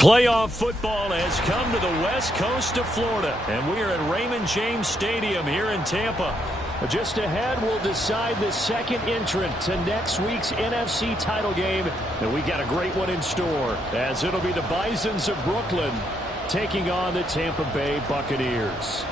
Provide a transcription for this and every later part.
Playoff football has come to the west coast of Florida, and we are at Raymond James Stadium here in Tampa. Just ahead, we'll decide the second entrant to next week's NFC title game, and we got a great one in store, as it'll be the Bisons of Brooklyn taking on the Tampa Bay Buccaneers.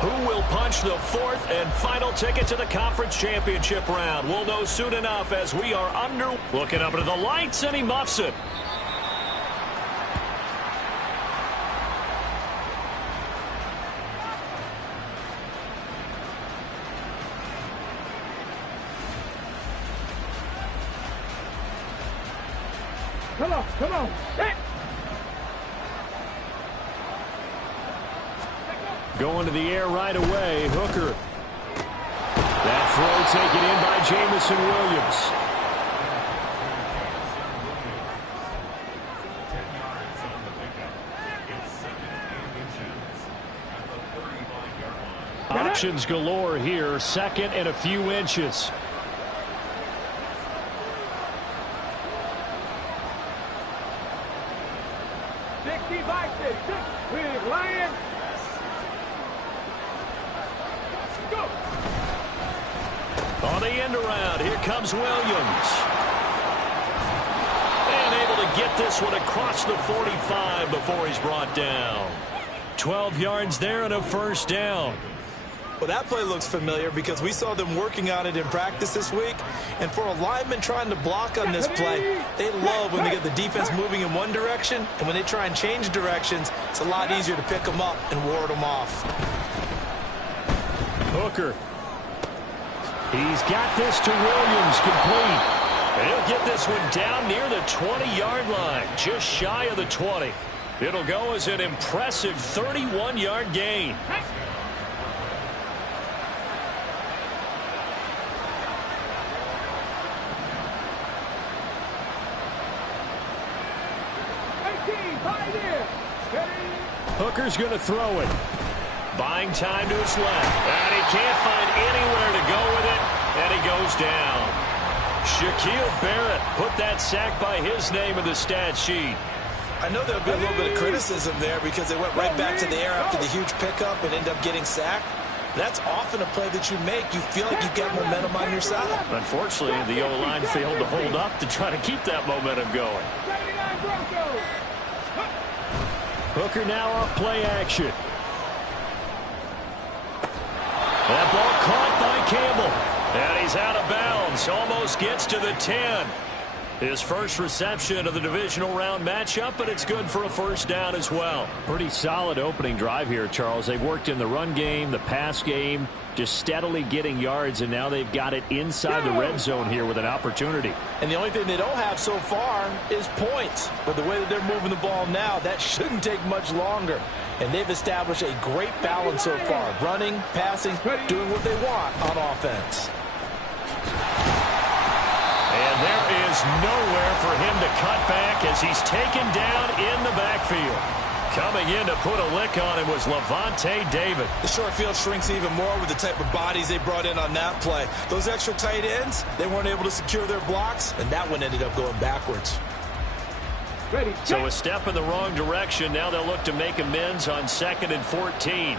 Who will punch the fourth and final ticket to the conference championship round? We'll know soon enough as we are under. Looking up into the lights, and he muffs it. Come on. Hey. Going to the air right away, Hooker. That throw taken in by Jamison Williams. Options galore here, second and a few inches. With Lion. On the end around, here comes Williams. And able to get this one across the 45 before he's brought down. 12 yards there and a first down. Well, that play looks familiar because we saw them working on it in practice this week. And for a lineman trying to block on this play, they love when they get the defense moving in one direction. And when they try and change directions, it's a lot easier to pick them up and ward them off. Hooker. He's got this to Williams, complete. And he'll get this one down near the 20-yard line, just shy of the 20. It'll go as an impressive 31-yard gain. Hooker's going to throw it. Buying time to his left. And he can't find anywhere to go with it. And he goes down. Shaquille Barrett put that sack by his name in the stat sheet. I know there'll be a little bit of criticism there because they went right back to the air after the huge pickup and end up getting sacked. That's often a play that you make. You feel like you've got momentum on your side. Unfortunately, the O-line failed to hold up to try to keep that momentum going. Hooker now off play action. That ball caught by Campbell. And he's out of bounds. Almost gets to the 10. His first reception of the divisional round matchup, but it's good for a first down as well. Pretty solid opening drive here, Charles. They've worked in the run game, the pass game, just steadily getting yards, and now they've got it inside the red zone here with an opportunity. And the only thing they don't have so far is points. But the way that they're moving the ball now, that shouldn't take much longer. And they've established a great balance so far. Running, passing, doing what they want on offense. And there is nowhere for him to cut back as he's taken down in the backfield. Coming in to put a lick on him was Levante David. The short field shrinks even more with the type of bodies they brought in on that play. Those extra tight ends, they weren't able to secure their blocks, and that one ended up going backwards. So a step in the wrong direction. Now they'll look to make amends on 2nd and 14.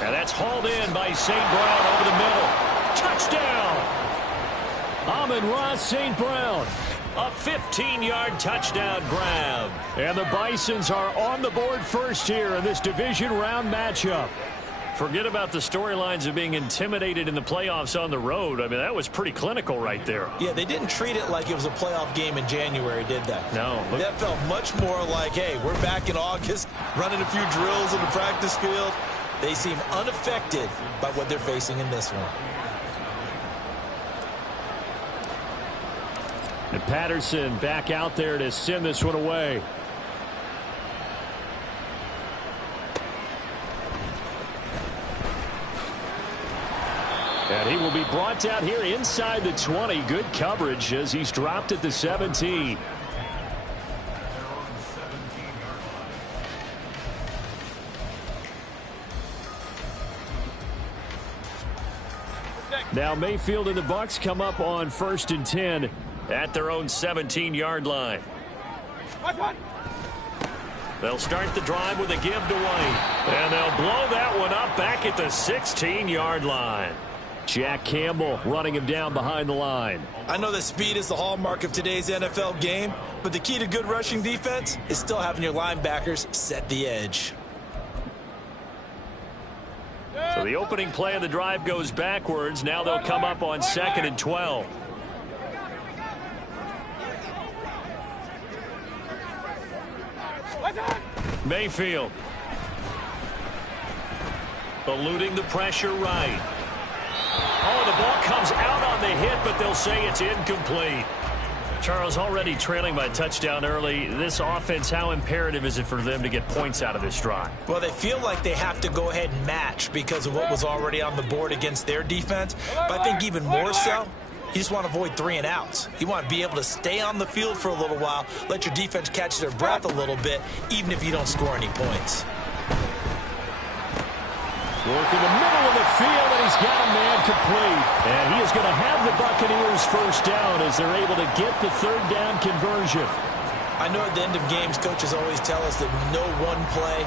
And that's hauled in by St. Brown over the middle. Touchdown! Amon-Ra St. Brown. A 15-yard touchdown grab. And the Bisons are on the board first here in this division round matchup. Forget about the storylines of being intimidated in the playoffs on the road. I mean, that was pretty clinical right there. Yeah, they didn't treat it like it was a playoff game in January, did they? No. That felt much more like, hey, we're back in August, running a few drills in the practice field. They seem unaffected by what they're facing in this one. And Patterson back out there to send this one away. And he will be brought down here inside the 20. Good coverage as he's dropped at the 17. Now Mayfield and the Bucs come up on 1st and 10 at their own 17-yard line. They'll start the drive with a give to White. And they'll blow that one up back at the 16-yard line. Jack Campbell running him down behind the line. I know that speed is the hallmark of today's NFL game, but the key to good rushing defense is still having your linebackers set the edge. So the opening play of the drive goes backwards. Now they'll come up on 2nd and 12. Mayfield. Eluding the pressure right. Oh, the ball comes out on the hit, but they'll say it's incomplete. Charles, already trailing by a touchdown early. This offense, how imperative is it for them to get points out of this drive? Well, they feel like they have to go ahead and match because of what was already on the board against their defense. But I think even more so, you just want to avoid 3 and outs. You want to be able to stay on the field for a little while, let your defense catch their breath a little bit, even if you don't score any points. Work in the middle of the field, and he's got a man complete. And he is going to have the Buccaneers first down as they're able to get the 3rd down conversion. I know at the end of games, coaches always tell us that no one play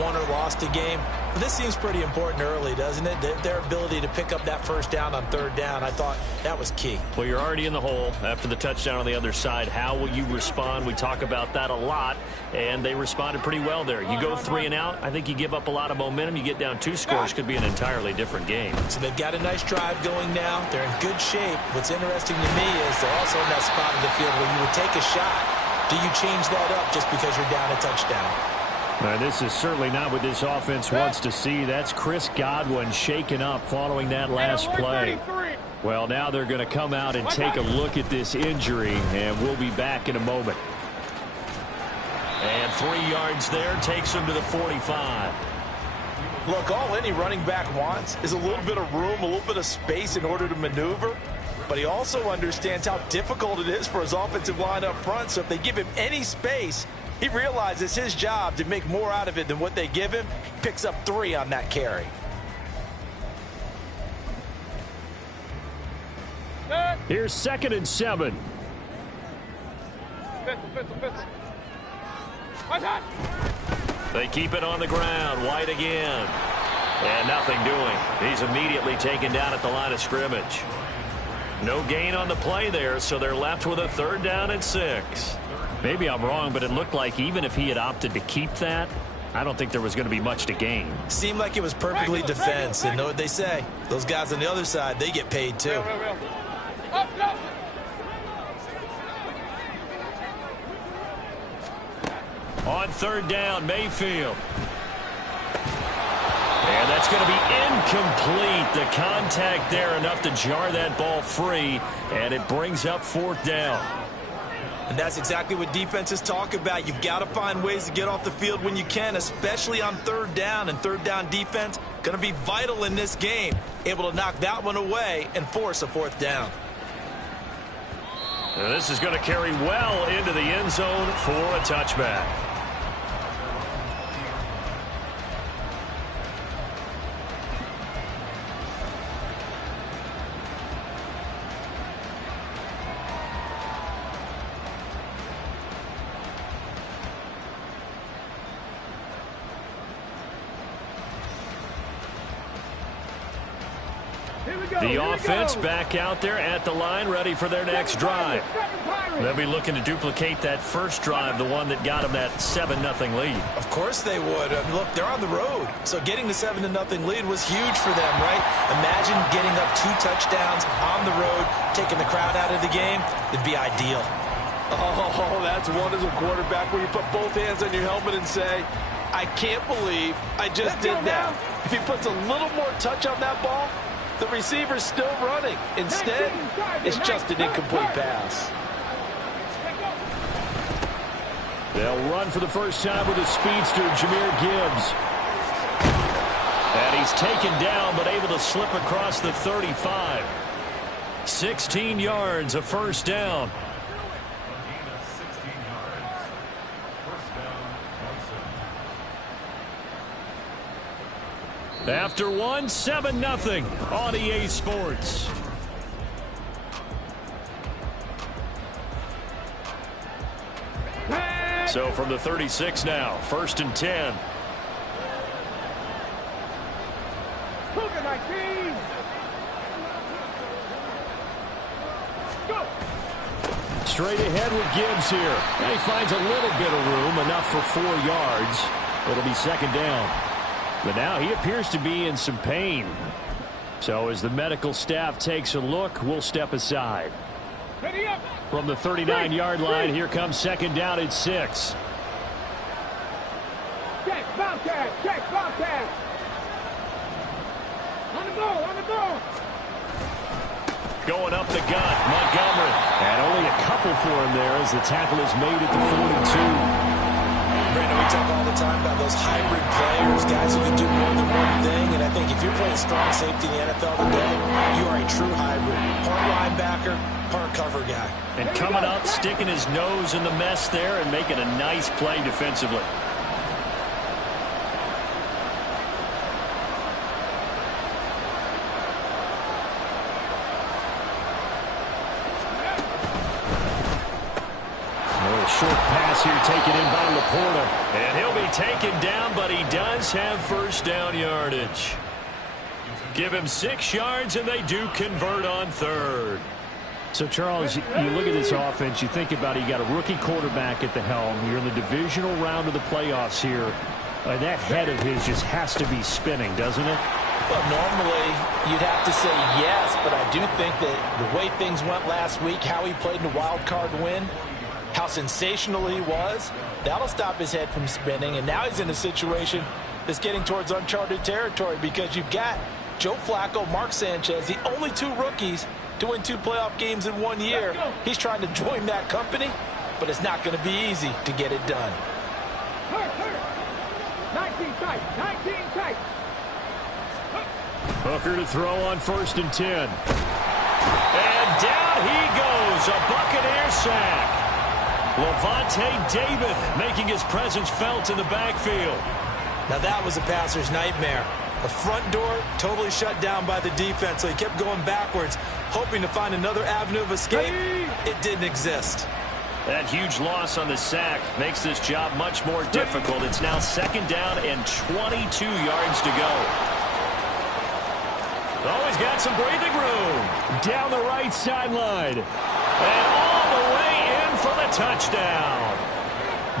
won or lost a game. But this seems pretty important early, doesn't it? Their ability to pick up that first down on 3rd down, I thought that was key. Well, you're already in the hole after the touchdown on the other side. How will you respond? We talk about that a lot, and they responded pretty well there. You go 3 and out, I think you give up a lot of momentum. You get down 2 scores, could be an entirely different game. So they've got a nice drive going now. They're in good shape. What's interesting to me is they're also in that spot of the field where you would take a shot. Do you change that up just because you're down a touchdown? This is certainly not what this offense wants to see. That's Chris Godwin shaken up following that last play. Well, now they're going to come out and take a look at this injury, and we'll be back in a moment. And 3 yards there takes him to the 45. Look, all any running back wants is a little bit of room, a little bit of space in order to maneuver. But he also understands how difficult it is for his offensive line up front. So if they give him any space, he realizes his job to make more out of it than what they give him. Picks up 3 on that carry. Here's 2nd and 7. They keep it on the ground. White again. And nothing doing. He's immediately taken down at the line of scrimmage. No gain on the play there, so they're left with a 3rd down and 6. Maybe I'm wrong, but it looked like even if he had opted to keep that, I don't think there was going to be much to gain. Seemed like it was perfectly defense, and know what they say. Those guys on the other side, they get paid too. On 3rd down, Mayfield. And that's going to be incomplete. The contact there enough to jar that ball free, and it brings up 4th down. And that's exactly what defenses talk about. You've got to find ways to get off the field when you can, especially on 3rd down. And 3rd down defense going to be vital in this game. Able to knock that one away and force a 4th down. And this is going to carry well into the end zone for a touchback. The offense back out there at the line, ready for their next drive. They'll be looking to duplicate that first drive, the one that got them that 7-0 lead. Of course they would. Look, they're on the road, so getting the 7-0 lead was huge for them, right? Imagine getting up 2 touchdowns on the road, taking the crowd out of the game. It'd be ideal. Oh, that's one as a quarterback where you put both hands on your helmet and say, I can't believe I just did that. If he puts a little more touch on that ball, the receiver's still running. Instead, it's just an incomplete pass. They'll run for the first time with a speedster, Jahmyr Gibbs. And And he's taken down, but able to slip across the 35. 16 yards, a first down. After one, 7-0 on EA Sports. So from the 36 now, 1st and 10. Straight ahead with Gibbs here. And he finds a little bit of room, enough for 4 yards. It'll be 2nd down. But now he appears to be in some pain. So as the medical staff takes a look, we'll step aside. From the 39-yard line, here comes 2nd down at 6. Check, Bobcat, check, Bobcat. On the ball, on the ball. Going up the gut, Montgomery. And only a couple for him there as the tackle is made at the 42. Brandon, we talk all the time about those hybrid players, guys who can do more than one thing. And I think if you're playing strong safety in the NFL today, you are a true hybrid. Part linebacker, part cover guy. And coming up, sticking his nose in the mess there and making a nice play defensively. Short pass here taken in by Laporta. And he'll be taken down, but he does have 1st down yardage. Give him 6 yards, and they do convert on 3rd. So, Charles, you look at this offense, you think about it, you got a rookie quarterback at the helm. You're in the divisional round of the playoffs here. That head of his just has to be spinning, doesn't it? Well, normally you'd have to say yes, but I do think that the way things went last week, how he played in the wild card win, how sensational he was, that'll stop his head from spinning. And now he's in a situation that's getting towards uncharted territory because you've got Joe Flacco, Mark Sanchez, the only 2 rookies to win 2 playoff games in 1 year. He's trying to join that company, but it's not going to be easy to get it done. 19 tight, 19 tight. Hooker to throw on 1st and 10. And down he goes, a Buccaneer sack. Levante David making his presence felt in the backfield. Now that was a passer's nightmare. The front door totally shut down by the defense, so he kept going backwards, hoping to find another avenue of escape. It didn't exist. That huge loss on the sack makes this job much more difficult. It's now 2nd down and 22 yards to go. Oh, he's got some breathing room. Down the right sideline. And all the way in for the touchdown.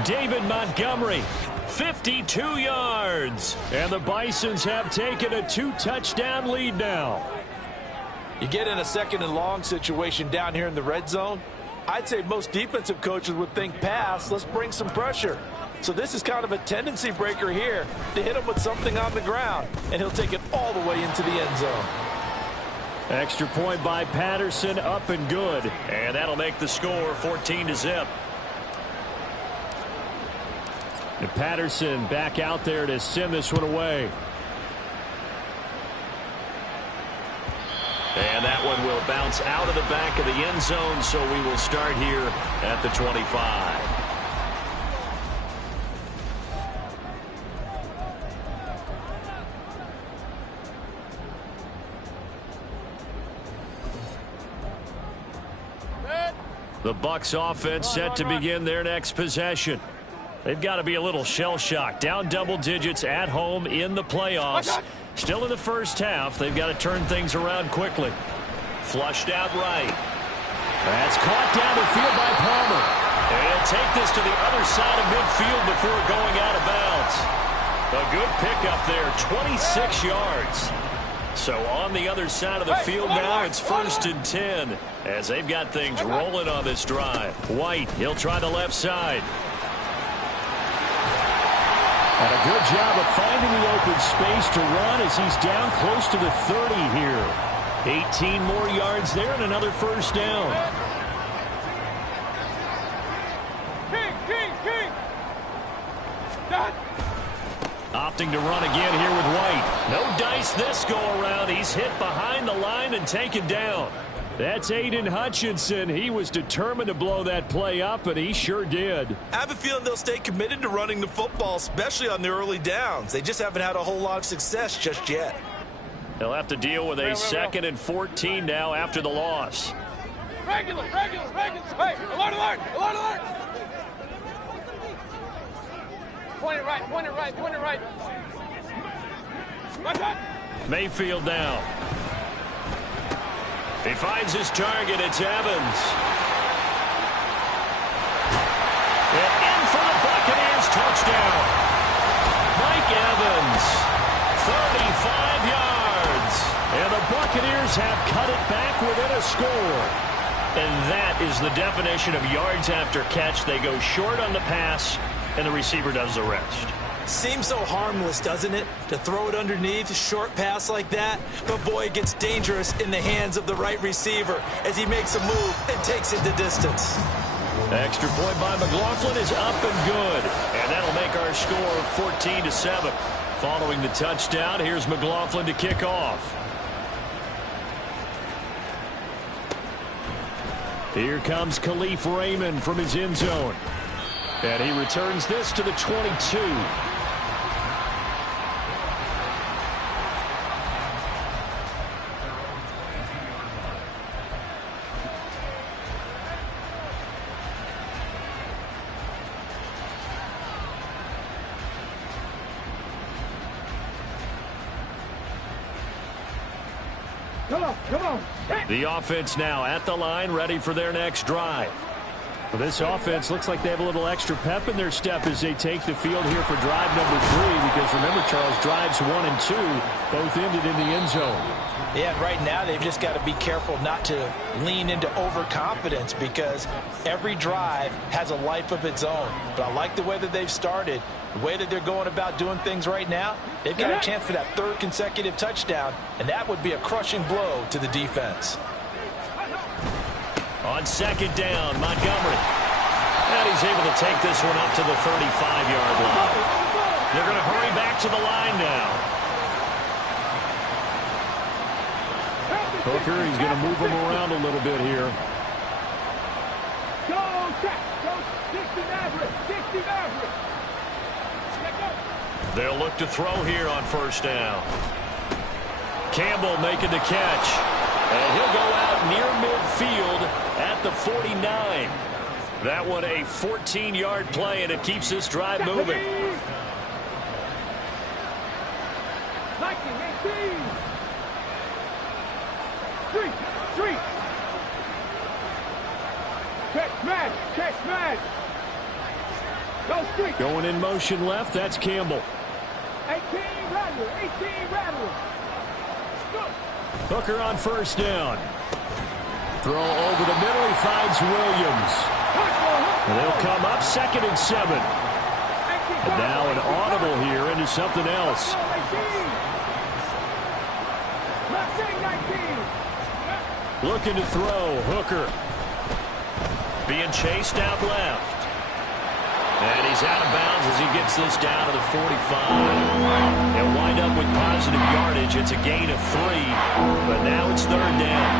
David Montgomery, 52 yards. And the Bisons have taken a 2-touchdown lead now. You get in a 2nd and long situation down here in the red zone. I'd say most defensive coaches would think pass. Let's bring some pressure. So this is kind of a tendency breaker here to hit him with something on the ground. And he'll take it all the way into the end zone. Extra point by Patterson, up and good. And that'll make the score 14-0. And Patterson back out there to send this one away. And that one will bounce out of the back of the end zone, so we will start here at the 25. The Bucs offense set to begin their next possession. They've got to be a little shell-shocked. Down double digits at home in the playoffs. Still in the first half. They've got to turn things around quickly. Flushed out right. That's caught down the field by Palmer. And he'll take this to the other side of midfield before going out of bounds. A good pickup there, 26 yards. So on the other side of the field now, it's 1st and 10 as they've got things rolling on this drive. White, he'll try the left side. And a good job of finding the open space to run as he's down close to the 30 here. 18 more yards there and another 1st down. opting to run again here with White. No dice this go-around. He's hit behind the line and taken down. That's Aiden Hutchinson. He was determined to blow that play up, and he sure did. I have a feeling they'll stay committed to running the football, especially on the early downs. They just haven't had a whole lot of success just yet. They'll have to deal with a 2nd and 14 now after the loss. Regular. Hey, alert. Point it right. Mayfield down. He finds his target. It's Evans. And in for the Buccaneers touchdown. Mike Evans, 35 yards. And the Buccaneers have cut it back within a score. And that is the definition of yards after catch. They go short on the pass, and the receiver does the rest. Seems so harmless, doesn't it? To throw it underneath, a short pass like that. But boy, it gets dangerous in the hands of the right receiver as he makes a move and takes it the distance. Extra point by McLaughlin is up and good. And that'll make our score 14-7. Following the touchdown, here's McLaughlin to kick off. Here comes Khalif Raymond from his end zone. And he returns this to the 22. Come on. The offense now at the line, ready for their next drive. Well, this offense looks like they have a little extra pep in their step as they take the field here for drive number 3. Because remember, Charles, drives 1 and 2 both ended in the end zone. Yeah, right now they've just got to be careful not to lean into overconfidence because every drive has a life of its own. But I like the way that they've started, the way that they're going about doing things right now. They've got a chance for that 3rd consecutive touchdown, and that would be a crushing blow to the defense. On 2nd down, Montgomery. And he's able to take this one up to the 35-yard line. They're going to hurry back to the line now. Hooker, he's going to move him around a little bit here. Go, check. Go 60 Maverick. They'll look to throw here on 1st down. Campbell making the catch. And he'll go out near midfield at the 49. That one a 14-yard play, and it keeps this drive moving. 19, 18. Street. Check smash. Go street. Going in motion left, that's Campbell. 18 Rattler. Go. Hooker on 1st down. Throw over the middle, he finds Williams. And they'll come up 2nd and 7. And now an audible here into something else. Looking to throw, Hooker. Being chased out left. And he's out of bounds as he gets this down to the 45. They'll wind up with positive yardage. It's a gain of 3, but now it's 3rd down.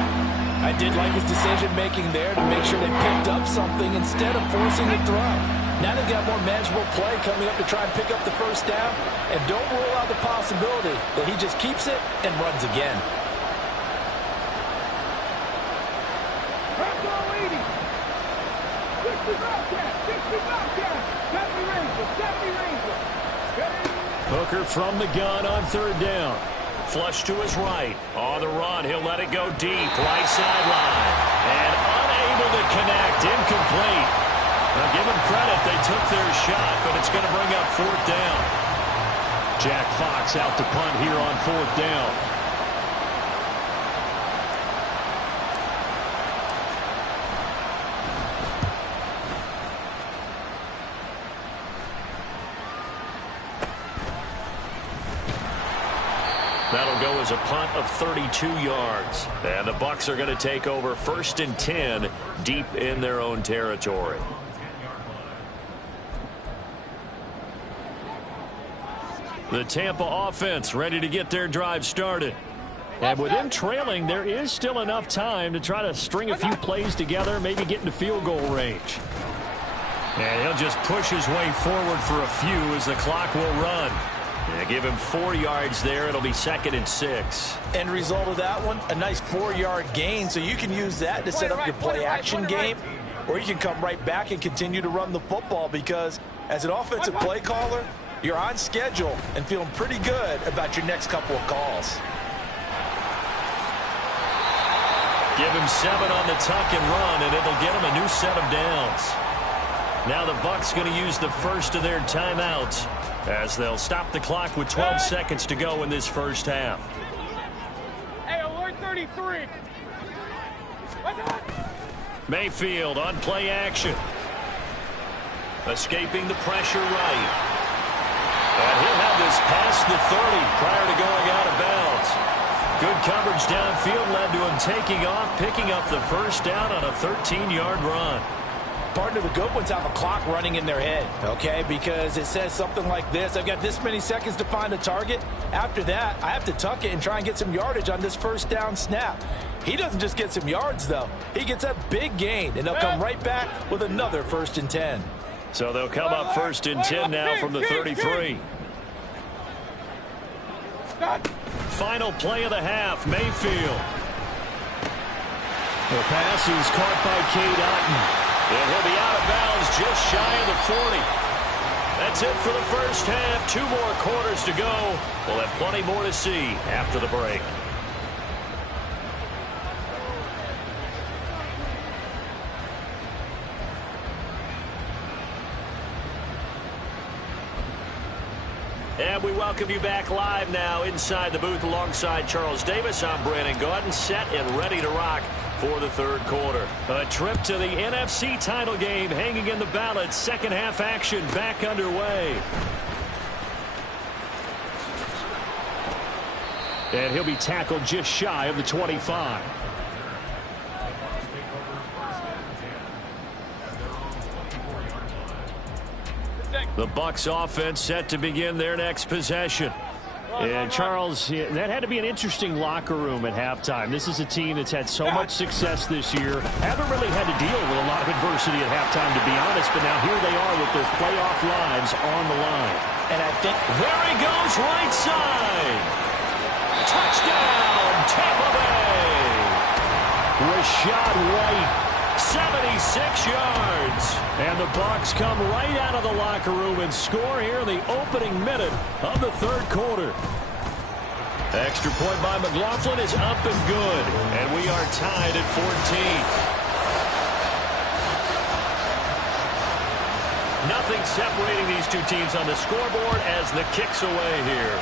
I did like his decision-making there to make sure they picked up something instead of forcing the throw. Now they've got more manageable play coming up to try and pick up the 1st down. And don't rule out the possibility that he just keeps it and runs again. Hooker from the gun on 3rd down. Flush to his right. On the run, he'll let it go deep. Right sideline. And unable to connect. Incomplete. Now give them credit. They took their shot, but it's going to bring up 4th down. Jack Fox out to punt here on 4th down. That'll go as a punt of 32 yards. And the Bucs are going to take over 1st and 10 deep in their own territory. The Tampa offense ready to get their drive started. And with them trailing, there is still enough time to try to string a few plays together, maybe get into field goal range. And he'll just push his way forward for a few as the clock will run. Yeah, give him 4 yards there. It'll be 2nd and 6. End result of that one, a nice 4-yard gain. So you can use that to set up your play-action game, or you can come right back and continue to run the football because as an offensive play caller, you're on schedule and feeling pretty good about your next couple of calls. Give him 7 on the tuck and run, and it'll get him a new set of downs. Now the Bucs going to use the first of their timeouts as they'll stop the clock with 12 seconds to go in this first half. Hey, alert 33. Mayfield on play action. Escaping the pressure right. And he'll have this past the 30 prior to going out of bounds. Good coverage downfield led to him taking off, picking up the first down on a 13-yard run. Partner, the good ones have a clock running in their head, okay? Because it says something like this. I've got this many seconds to find a target. After that, I have to tuck it and try and get some yardage on this first down snap. He doesn't just get some yards, though. He gets a big gain, and they'll come right back with another 1st and 10. So they'll come up 1st and 10 now from the 33. Final play of the half, Mayfield. The pass is caught by Cade Otton. And he'll be out of bounds just shy of the 40. That's it for the first half. 2 more quarters to go. We'll have plenty more to see after the break. And we welcome you back live now inside the booth alongside Charles Davis. I'm Brandon Gaudin, set and ready to rock for the 3rd quarter. A trip to the NFC title game hanging in the balance. Second half action back underway. And he'll be tackled just shy of the 25. The Bucs offense set to begin their next possession. And Charles, that had to be an interesting locker room at halftime. This is a team that's had so much success this year. Haven't really had to deal with a lot of adversity at halftime, to be honest. But now here they are with their playoff lives on the line. And I think there he goes, right side. Touchdown, Tampa Bay. Rashad White. 76 yards. And the Bucs come right out of the locker room and score here in the opening minute of the 3rd quarter. Extra point by McLaughlin is up and good. And we are tied at 14. Nothing separating these two teams on the scoreboard as the kick's away here.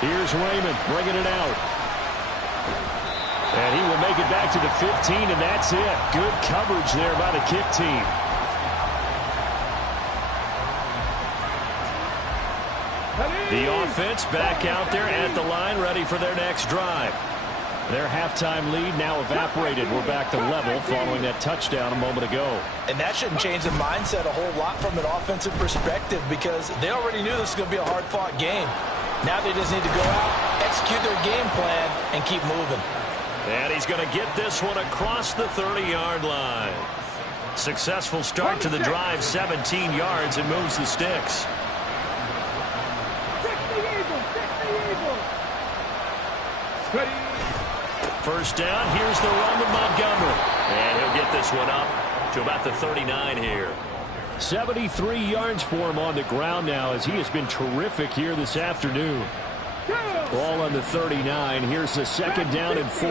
Here's Raymond bringing it out. And he will make it back to the 15, and that's it. Good coverage there by the kick team. The offense back out there at the line, ready for their next drive. Their halftime lead now evaporated. We're back to level following that touchdown a moment ago. And that shouldn't change the mindset a whole lot from an offensive perspective because they already knew this was going to be a hard-fought game. Now they just need to go out, execute their game plan, and keep moving. And he's going to get this one across the 30-yard line. Successful start to the drive, 17 yards, and moves the sticks. First down, here's the run with Montgomery. And he'll get this one up to about the 39 here. 73 yards for him on the ground now as he has been terrific here this afternoon. Ball on the 39. Here's the 2nd down and 4.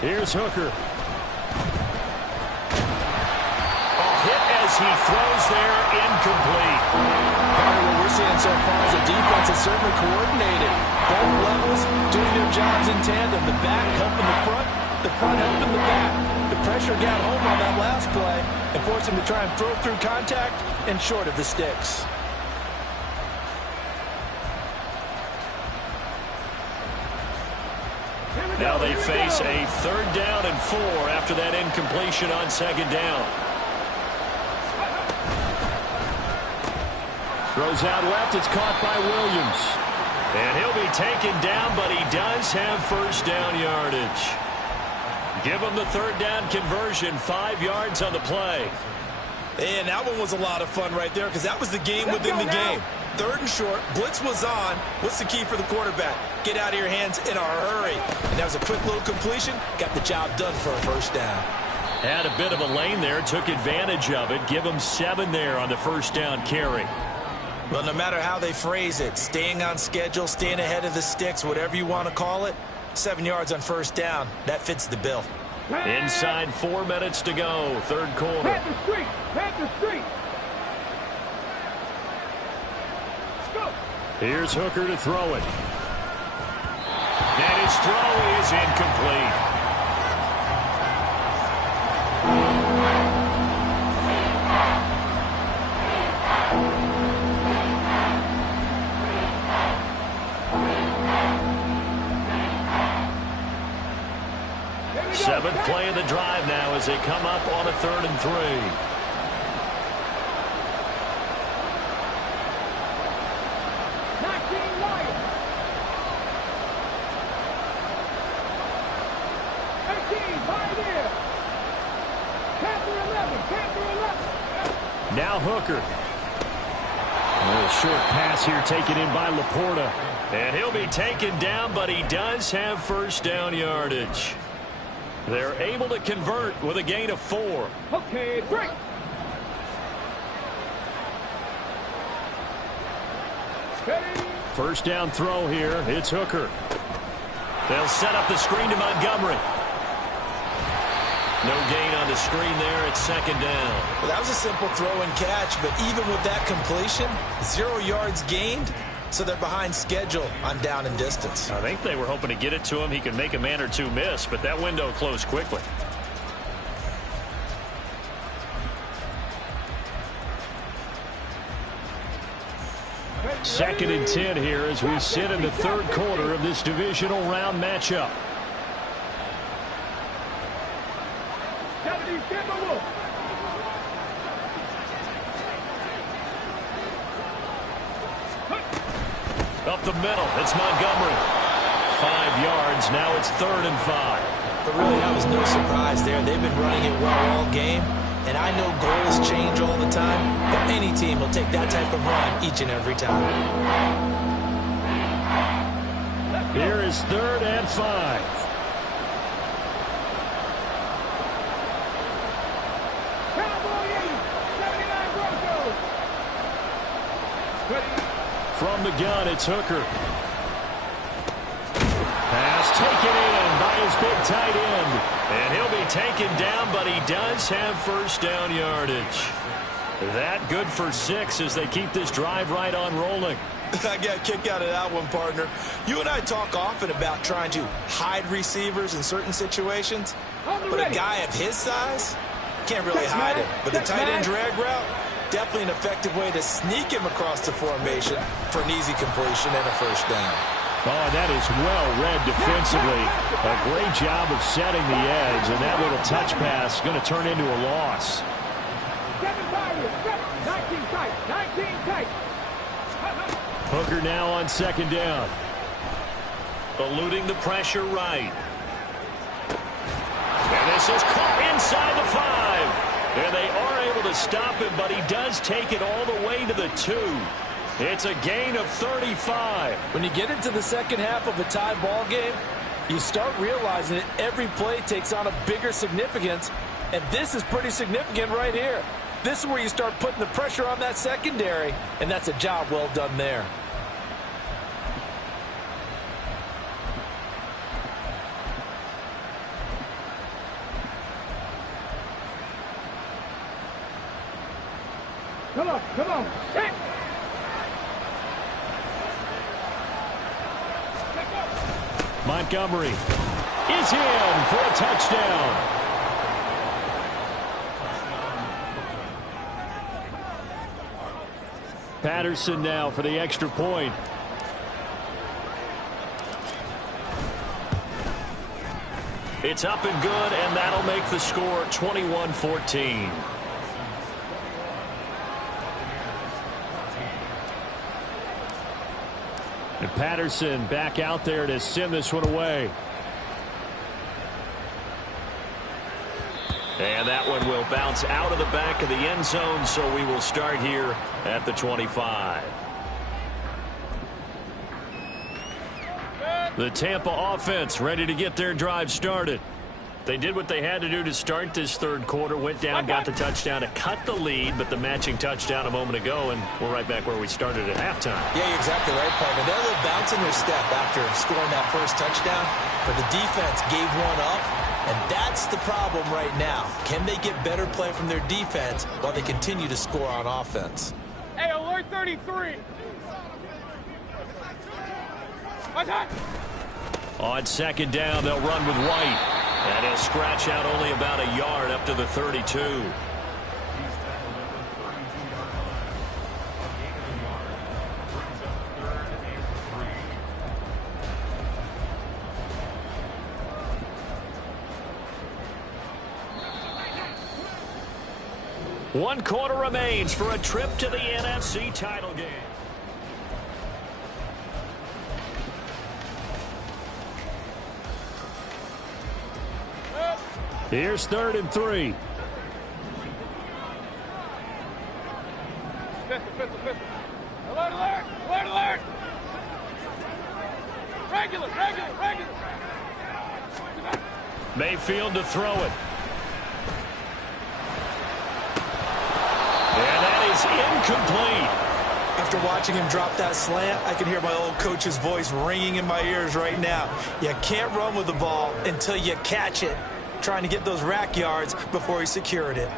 Here's Hooker. A hit as he throws there, incomplete. What we're seeing so far is the defense is certainly coordinated. Both levels doing their jobs in tandem. The back helping the front helping the back. The pressure got home on that last play and forced him to try and throw through contact and short of the sticks. Now they face a 3rd down and 4 after that incompletion on 2nd down. Throws out left. It's caught by Williams. And he'll be taken down, but he does have 1st down yardage. Give him the 3rd down conversion, 5 yards on the play. And that one was a lot of fun right there because that was the game within the game. 3rd and short, blitz was on. What's the key for the quarterback? Get out of your hands in a hurry. And that was a quick little completion. Got the job done for a 1st down. Had a bit of a lane there, took advantage of it. Give him 7 there on the 1st down carry. Well, no matter how they phrase it, staying on schedule, staying ahead of the sticks, whatever you want to call it, 7 yards on 1st down, that fits the bill. Inside 4 minutes to go, 3rd quarter. Head the street. Head the street. Go. Here's Hooker to throw it. And his throw is incomplete. Seventh play of the drive now as they come up on a 3rd and 3. Now Hooker. A little short pass here taken in by Laporta. And he'll be taken down, but he does have 1st down yardage. They're able to convert with a gain of 4. Okay, break. Steady. 1st down throw here. It's Hooker. They'll set up the screen to Montgomery. No gain on the screen there. It's 2nd down. Well, that was a simple throw and catch, but even with that completion, 0 yards gained. So they're behind schedule on down and distance. I think they were hoping to get it to him. He could make a man or 2 miss, but that window closed quickly. Second and 10 here as we sit in the 3rd quarter of this divisional round matchup. Up the middle, it's Montgomery. 5 yards, now it's 3rd and 5. But really, that was no surprise there. They've been running it well all game. And I know goals change all the time, but any team will take that type of run each and every time. Here is 3rd and 5. From the gun, it's Hooker. Pass taken in by his big tight end. And he'll be taken down, but he does have 1st down yardage. That good for 6 as they keep this drive right on rolling. I got a kick out of that one, partner. You and I talk often about trying to hide receivers in certain situations. But a guy of his size can't really hide him. But the tight end drag route, definitely an effective way to sneak him across the formation for an easy completion and a 1st down. Oh, that is well read defensively. A great job of setting the edge, and that little touch pass is going to turn into a loss. 19 tight. Hooker now on 2nd down. Eluding the pressure right. And this is caught inside the 5. And they are able to stop him, but he does take it all the way to the 2. It's a gain of 35. When you get into the second half of a tie ball game, you start realizing that every play takes on a bigger significance, and this is pretty significant right here. This is where you start putting the pressure on that secondary, and that's a job well done there. Come on. Hey. Montgomery is in for a touchdown. Patterson now for the extra point. It's up and good, and that'll make the score 21-14. And Patterson back out there to send this one away. And that one will bounce out of the back of the end zone, so we will start here at the 25. The Tampa offense ready to get their drive started. They did what they had to do to start this third quarter, went down, got the touchdown to cut the lead, but the matching touchdown a moment ago, and we're right back where we started at halftime. Yeah, you're exactly right, partner. They're a little bounce in their step after scoring that first touchdown, but the defense gave one up, and that's the problem right now. Can they get better play from their defense while they continue to score on offense? Hey, alert 33. Attack. On second down, they'll run with White. And he'll scratch out only about a yard up to the 32. One quarter remains for a trip to the NFC title game. Here's 3rd and 3. Pistol. Alert, alert! Alert, alert! Regular! Mayfield to throw it. And that is incomplete. After watching him drop that slant, I can hear my old coach's voice ringing in my ears right now. You can't run with the ball until you catch it. Trying to get those rack yards before he secured it.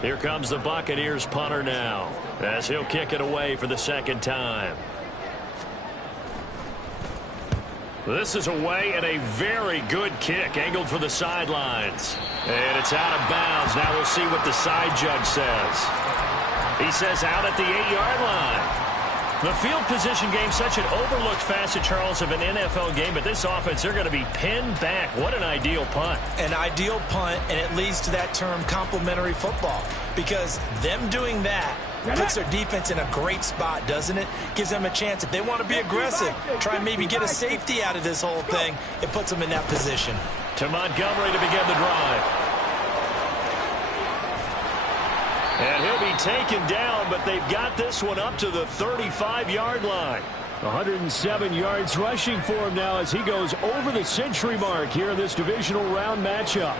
Here comes the Buccaneers punter now, as he'll kick it away for the second time. This is away and a very good kick, angled for the sidelines. And it's out of bounds. Now we'll see what the side judge says. He says out at the 8-yard line. The field position game, such an overlooked facet, Charles, of an NFL game, but this offense, they're going to be pinned back. What an ideal punt. An ideal punt, and it leads to that term complementary football, because them doing that puts their defense in a great spot, doesn't it? Gives them a chance. If they want to be aggressive, try and maybe get a safety out of this whole thing, it puts them in that position. To Montgomery to begin the drive. And he'll be taken down, but they've got this one up to the 35-yard line. 107 yards rushing for him now as he goes over the century mark here in this divisional round matchup.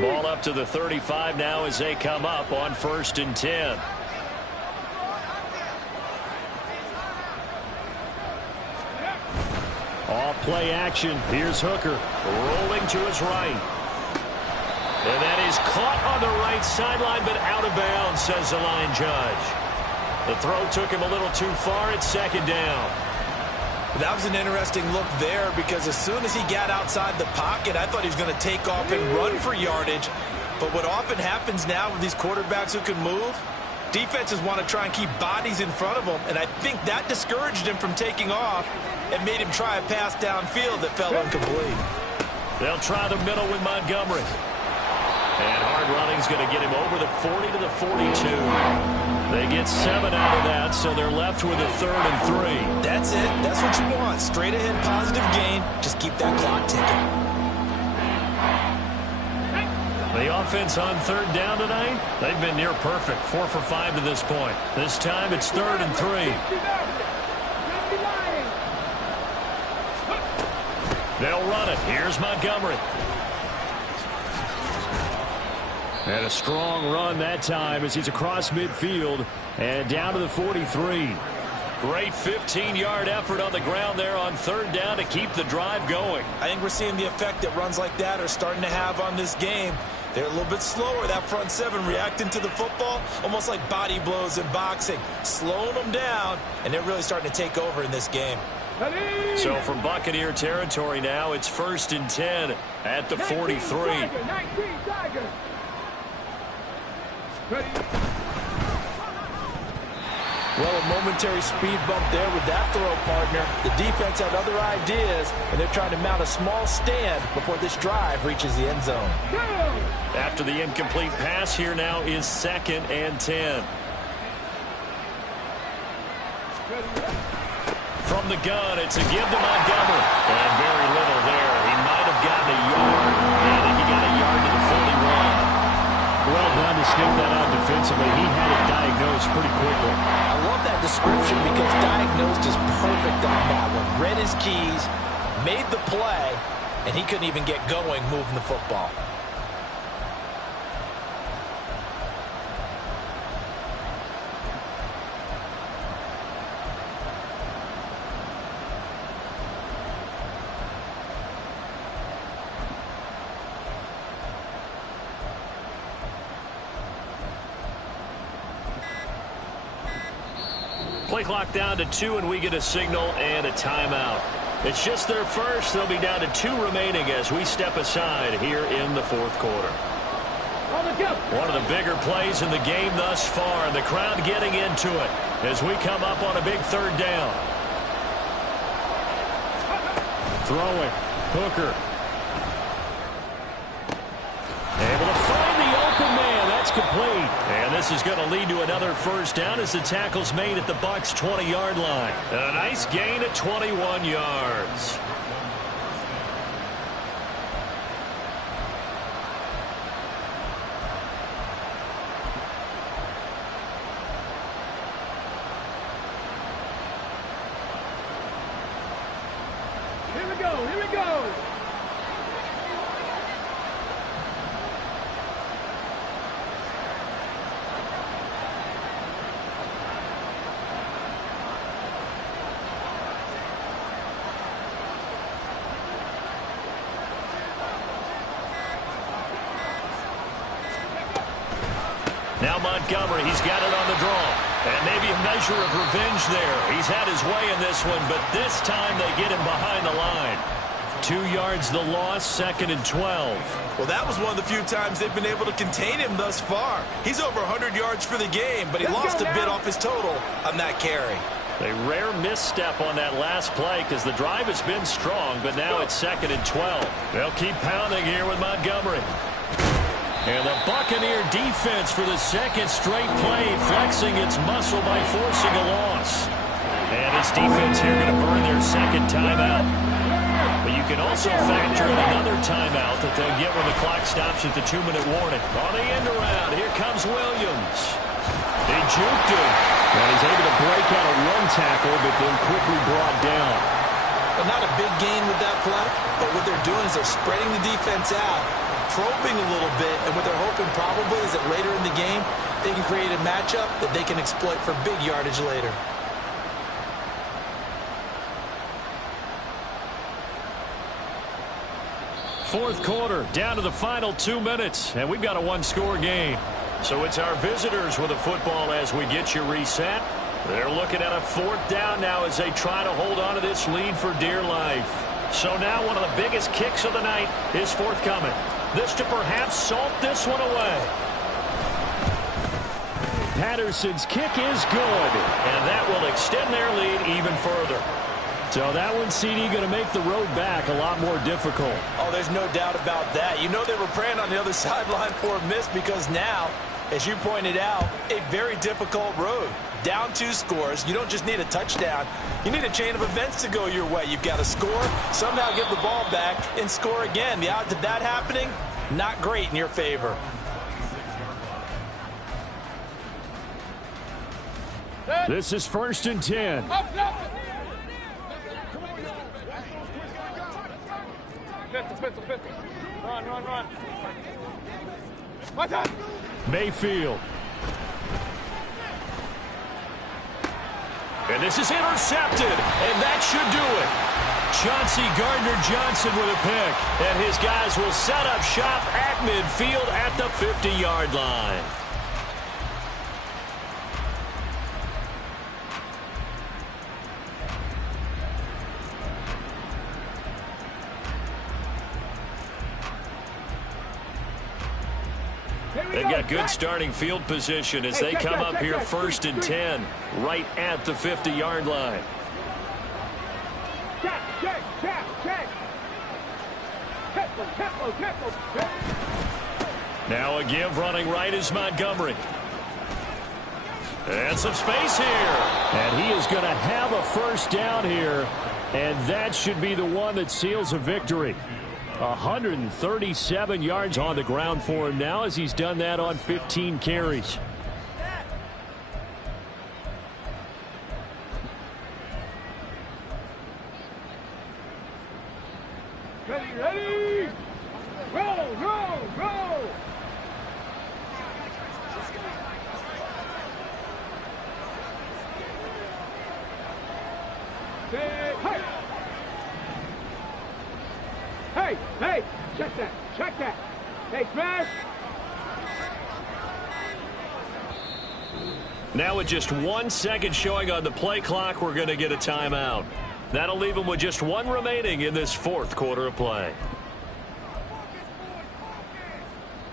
Ball up to the 35 now as they come up on 1st and 10. Off play action. Here's Hooker rolling to his right. And that is caught on the right sideline, but out of bounds, says the line judge. The throw took him a little too far. It's 2nd down. That was an interesting look there, because as soon as he got outside the pocket, I thought he was going to take off and run for yardage. But what often happens now with these quarterbacks who can move, defenses want to try and keep bodies in front of them, and I think that discouraged him from taking off and made him try a pass downfield that fell incomplete. They'll try the middle with Montgomery. And hard running's going to get him over the 40 to the 42. They get 7 out of that, so they're left with a 3rd and 3. That's it. That's what you want. Straight ahead positive gain. Just keep that clock ticking. The offense on 3rd down tonight, they've been near perfect. 4 for 5 to this point. This time it's 3rd and 3. They'll run it. Here's Montgomery. And a strong run that time as he's across midfield and down to the 43. Great 15-yard effort on the ground there on 3rd down to keep the drive going. I think we're seeing the effect that runs like that are starting to have on this game. They're a little bit slower, that front seven, reacting to the football, almost like body blows in boxing, slowing them down, and they're really starting to take over in this game. So from Buccaneer territory now, it's 1st and 10 at the 43. 19 Tigers. Ready. Well, a momentary speed bump there with that throw, partner. The defense had other ideas, and they're trying to mount a small stand before this drive reaches the end zone. After the incomplete pass, here now is 2nd and 10. From the gun, it's a give to Montgomery. And very little there. He might have gotten a yard. I think he got a yard to the 41. Well done to sniff that out defensively. He had it diagnosed pretty quickly. I love that description because diagnosed is perfect on that one. Read his keys, made the play, and he couldn't even get going moving the football. Play clock down to 2, and we get a signal and a timeout. It's just their first. They'll be down to 2 remaining as we step aside here in the 4th quarter. One of the bigger plays in the game thus far, and the crowd getting into it as we come up on a big 3rd down. Throwing. Hooker. Able to find the open man. That's complete. And this is going to lead to another 1st down as the tackle's made at the Bucs' 20-yard line. A nice gain at 21 yards. Here we go. Here we go. Now Montgomery, he's got it on the draw. And maybe a measure of revenge there. He's had his way in this one, but this time they get him behind the line. 2 yards the loss, 2nd and 12. Well, that was one of the few times they've been able to contain him thus far. He's over 100 yards for the game, but he lost a bit off his total on that carry. A rare misstep on that last play because the drive has been strong, but now it's 2nd and 12. They'll keep pounding here with Montgomery. And the Buccaneer defense for the 2nd straight play, flexing its muscle by forcing a loss. And this defense here going to burn their 2nd timeout. But you can also factor in another timeout that they'll get when the clock stops at the 2-minute warning. On the end around, here comes Williams. They juked him. And he's able to break out a run tackle, but then quickly brought down. Well, not a big gain with that play, but what they're doing is they're spreading the defense out, probing a little bit, and what they're hoping probably is that later in the game, they can create a matchup that they can exploit for big yardage later. Fourth quarter, down to the final 2 minutes, and we've got a 1-score game. So it's our visitors with the football as we get you reset. They're looking at a 4th down now as they try to hold on to this lead for dear life. So now one of the biggest kicks of the night is forthcoming. This to perhaps salt this one away. Patterson's kick is good, and that will extend their lead even further. So that one, CD, going to make the road back a lot more difficult. Oh, there's no doubt about that. You know they were praying on the other sideline for a miss because now, as you pointed out, a very difficult road. Down 2 scores. You don't just need a touchdown. You need a chain of events to go your way. You've got to score, somehow get the ball back, and score again. The odds of that happening, not great in your favor. This is 1st and 10. Pistol. Run. My time. Mayfield. And this is intercepted, and that should do it. Chauncey Gardner-Johnson with a pick. And his guys will set up shop at midfield at the 50-yard line. They've got good starting field position as they come up here 1st and 10, right at the 50-yard line. Now a give running right is Montgomery. And some space here. And he is going to have a first down here. And that should be the one that seals a victory. 137 yards on the ground for him now as he's done that on 15 carries. Ready? Roll, roll, roll! Hey! Hey, hey, check that. Hey, Chris. Now with just 1 second showing on the play clock, we're going to get a timeout. That'll leave them with just one remaining in this 4th quarter of play.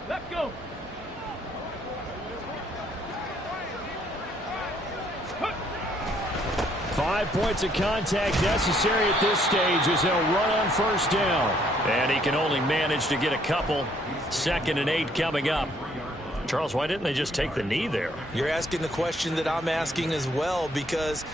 Let's go. 5 points of contact necessary at this stage as they'll run on first down. And he can only manage to get a couple. 2nd and 8 coming up. Charles, why didn't they just take the knee there? You're asking the question that I'm asking as well, because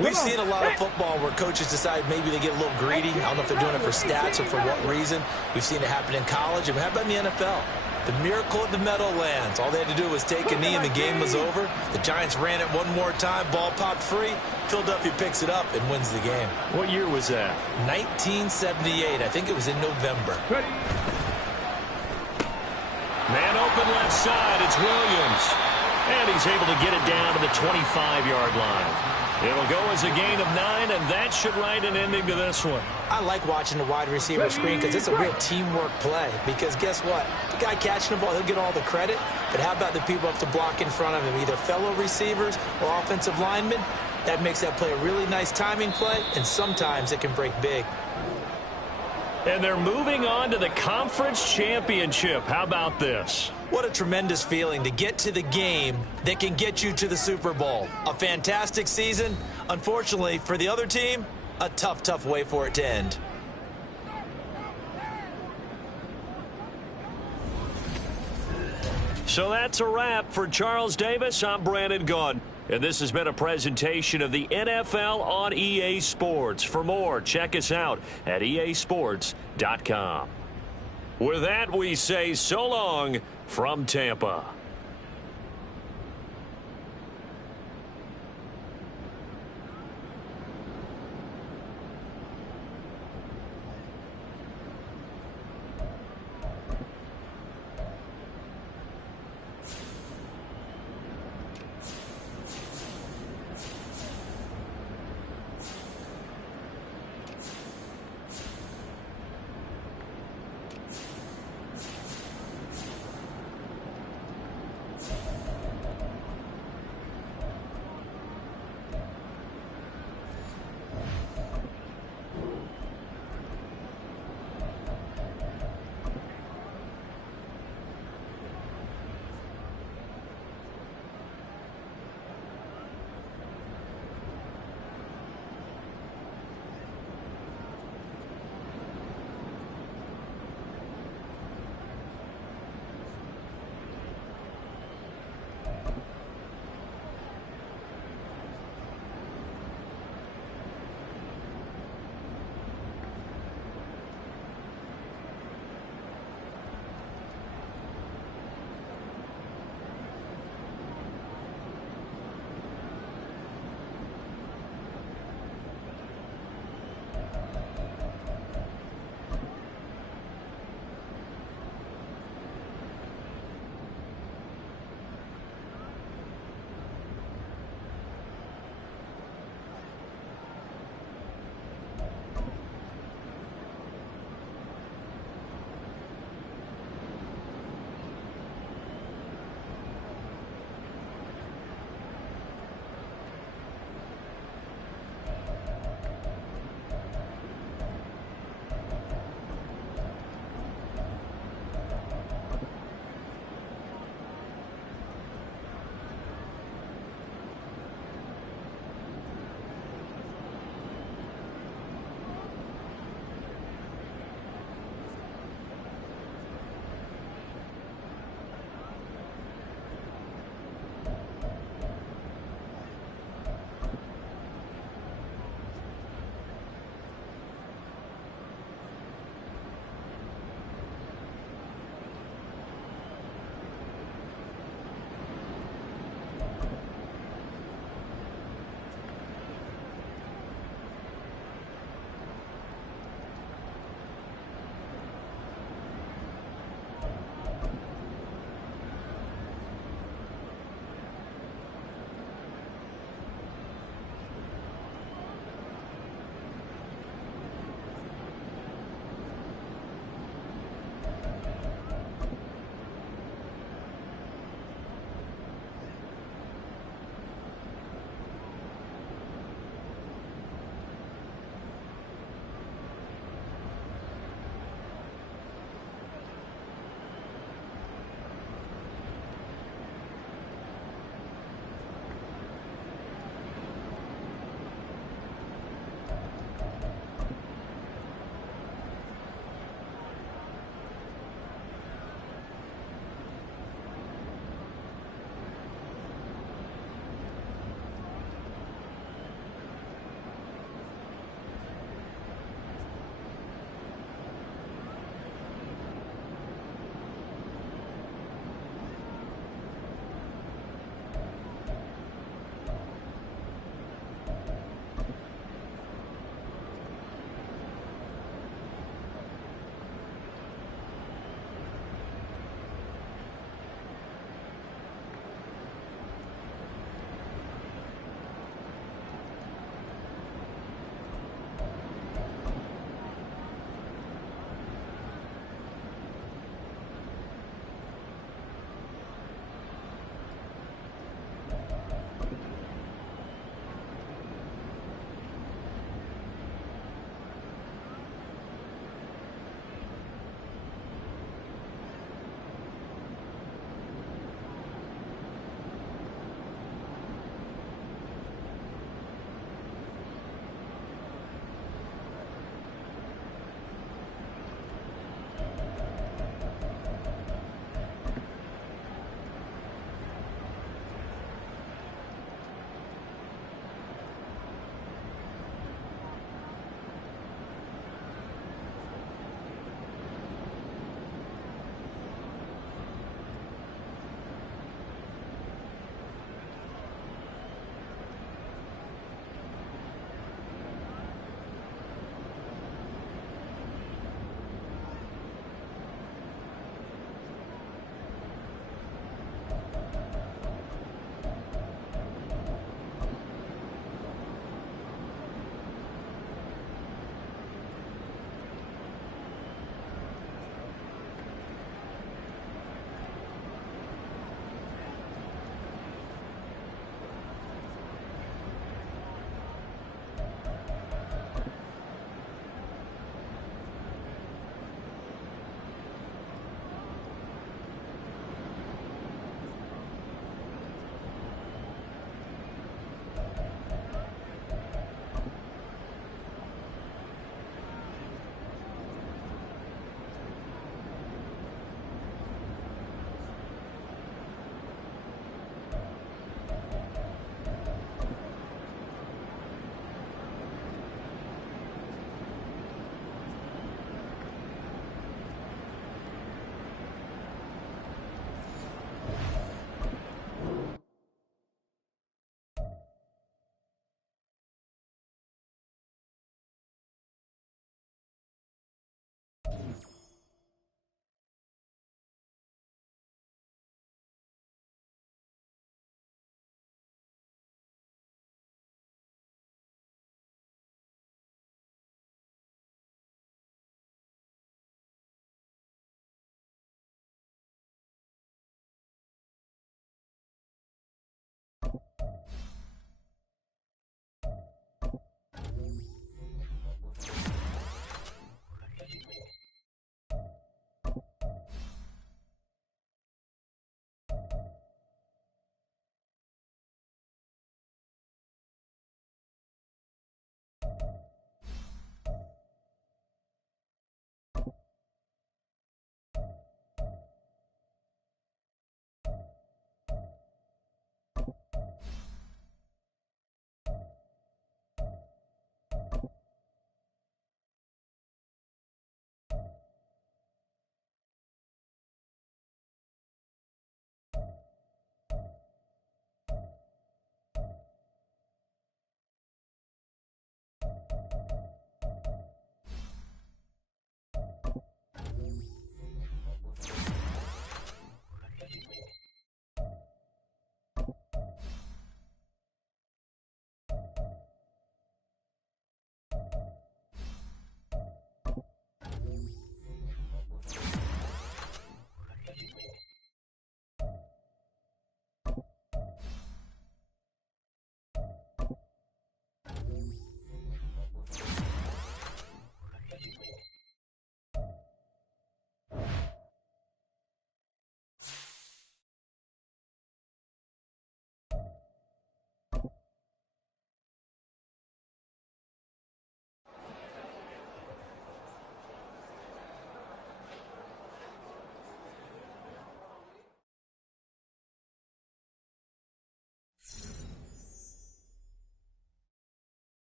we've seen a lot of football where coaches decide maybe they get a little greedy. I don't know if they're doing it for stats or for what reason. We've seen it happen in college. And how about in the NFL? The miracle of the Meadowlands. All they had to do was take a knee and the game was over. The Giants ran it one more time. Ball popped free. Philadelphia picks it up and wins the game. What year was that? 1978. I think it was in November. Man open left side. It's Williams. And he's able to get it down to the 25-yard line. It'll go as a gain of 9, and that should write an ending to this one. I like watching the wide receiver screen because it's a real teamwork play. Because guess what? The guy catching the ball, he'll get all the credit. But how about the people who have to block in front of him, either fellow receivers or offensive linemen? That makes that play a really nice timing play, and sometimes it can break big. And they're moving on to the conference championship. How about this? What a tremendous feeling to get to the game that can get you to the Super Bowl. A fantastic season. Unfortunately, for the other team, a tough, tough way for it to end. So that's a wrap for Charles Davis. I'm Brandon Gunn. And this has been a presentation of the NFL on EA Sports. For more, check us out at easports.com. With that, we say so long from Tampa.